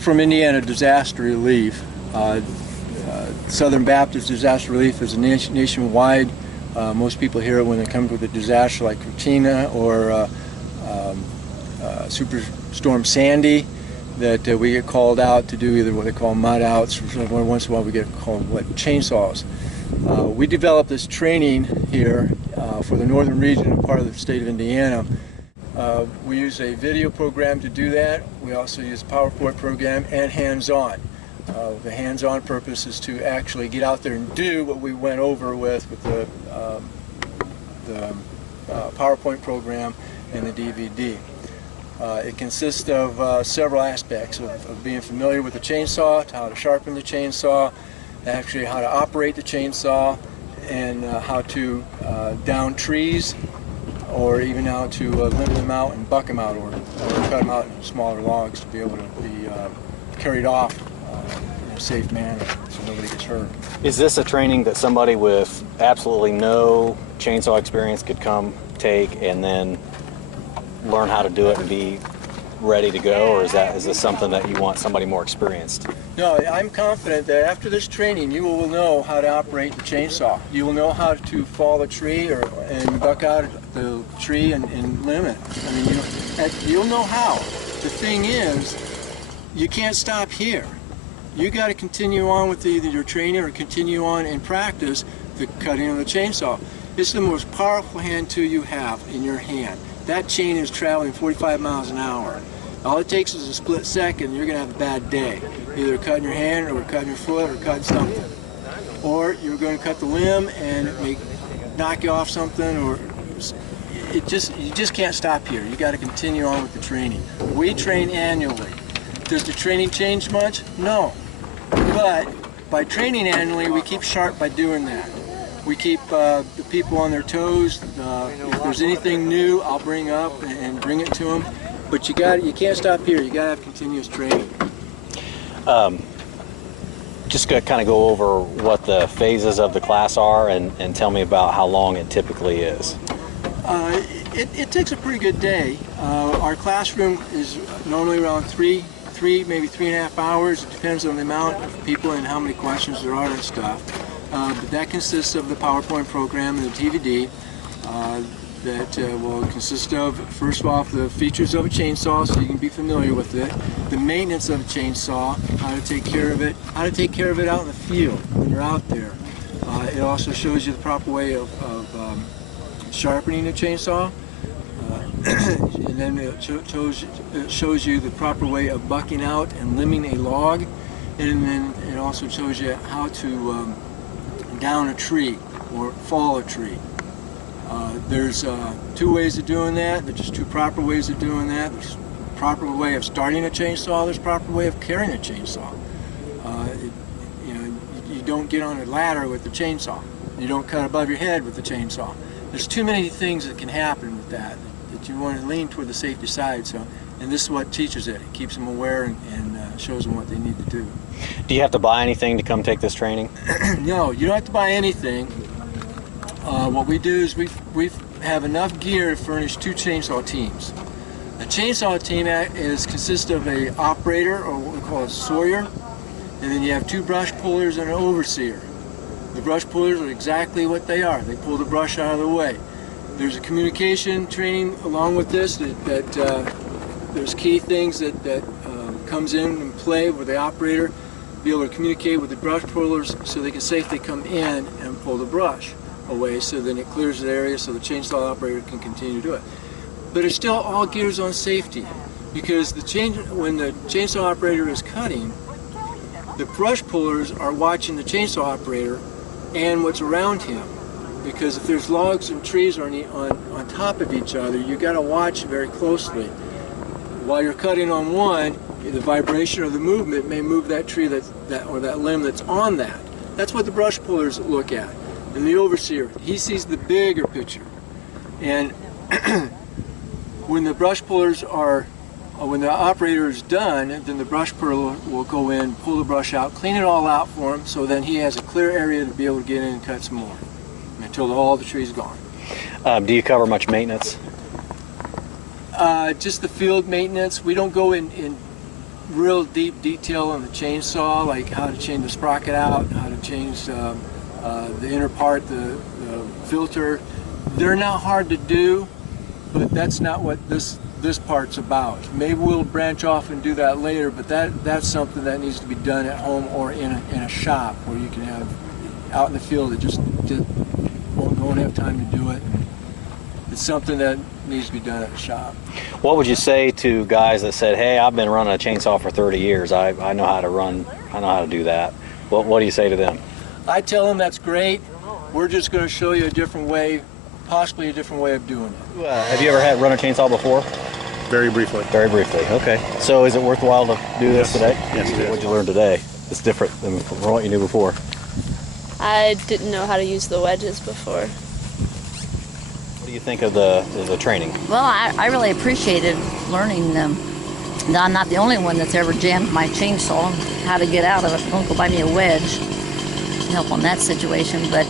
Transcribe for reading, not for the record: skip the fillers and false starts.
from Indiana Disaster Relief. Southern Baptist Disaster Relief is nationwide. Most people hear it when they come to a disaster like Katrina or Superstorm Sandy, that we get called out to do either what they call mud outs, or once in a while we get called chainsaws. We developed this training here for the northern region and part of the state of Indiana. We use a video program to do that. We also use a PowerPoint program and hands-on. The hands-on purpose is to actually get out there and do what we went over with the PowerPoint program and the DVD. It consists of several aspects of being familiar with the chainsaw, how to sharpen the chainsaw, actually how to operate the chainsaw, and how to down trees, or even how to limb them out and buck them out, or cut them out in smaller logs to be able to be carried off in a safe manner so nobody gets hurt. Is this a training that somebody with absolutely no chainsaw experience could come take and then learn how to do it and be ready to go, or is this something that you want somebody more experienced? No, I'm confident that after this training you will know how to operate the chainsaw. You will know how to fall a tree and buck out the tree and limb it. I mean, you'll know how. The thing is, you can't stop here. You got to continue on with either your training or continue on in practice the cutting of the chainsaw. It's the most powerful hand tool you have in your hand. That chain is traveling 45 miles an hour. All it takes is a split second, you're going to have a bad day. Either cutting your hand or cutting your foot or cutting something. Or you're going to cut the limb and it may knock you off something, or you just can't stop here. You got to continue on with the training. We train annually. Does the training change much? No. But by training annually, we keep sharp by doing that. We keep the people on their toes. If there's anything new, I'll bring up and bring it to them. But you can't stop here. You got to have continuous training. Just to kind of go over what the phases of the class are, and tell me about how long it typically is. It takes a pretty good day. Our classroom is normally around three, maybe 3.5 hours. It depends on the amount of people and how many questions there are and stuff. But that consists of the PowerPoint program and the DVD. That will consist of, first off, the features of a chainsaw, so you can be familiar with it, the maintenance of a chainsaw, how to take care of it, how to take care of it out in the field when you're out there. It also shows you the proper way of sharpening a chainsaw, and then it shows you the proper way of bucking out and limbing a log, and then it also shows you how to down a tree or fall a tree. There's two ways of doing that. There's just two proper ways of doing that. There's a proper way of starting a chainsaw. There's a proper way of carrying a chainsaw. You don't get on a ladder with the chainsaw. You don't cut above your head with the chainsaw. There's too many things that can happen with that you want to lean toward the safety side. So, and this is what teaches it. It keeps them aware and shows them what they need to do. Do you have to buy anything to come take this training? No, you don't have to buy anything. What we do is we have enough gear to furnish 2 chainsaw teams. A chainsaw team consists of an operator, or what we call a sawyer, and then you have 2 brush pullers and an overseer. The brush pullers are exactly what they are. They pull the brush out of the way. There's a communication training along with this that there's key things that comes in and play with the operator, be able to communicate with the brush pullers so they can safely come in and pull the brush away, so then it clears the area so the chainsaw operator can continue to do it. But it's still all gears on safety, because when the chainsaw operator is cutting, the brush pullers are watching the chainsaw operator and what's around him, because if there's logs and trees on top of each other, you got to watch very closely. While you're cutting on one, the vibration or the movement may move that tree or that limb that's on that. That's what the brush pullers look at. And the overseer, he sees the bigger picture. And when the brush pullers when the operator is done, then the brush puller will go in, pull the brush out, clean it all out for him, so then he has a clear area to be able to get in and cut some more until all the trees gone. Do you cover much maintenance? Just the field maintenance. We don't go in real deep detail on the chainsaw, like how to change the sprocket out, how to change the inner part, the filter. They're not hard to do, but that's not what this part's about. Maybe we'll branch off and do that later, but that's something that needs to be done at home or in a shop where you can have out in the field that just won't have time to do it. It's something that needs to be done at the shop. What would you say to guys that said, hey, I've been running a chainsaw for 30 years. I know how to run, I know how to do that. What do you say to them? I tell them that's great. We're just going to show you a different way, possibly a different way of doing it. Have you ever run a chainsaw before? Very briefly. Very briefly, okay. So is it worthwhile to do this today? Yes, it is. What did you learn today? It's different than what you knew before. I didn't know how to use the wedges before. What do you think of the training? Well, I really appreciated learning them. I'm not the only one that's ever jammed my chainsaw, how to get out of it. Don't go buy me a wedge to help on that situation, but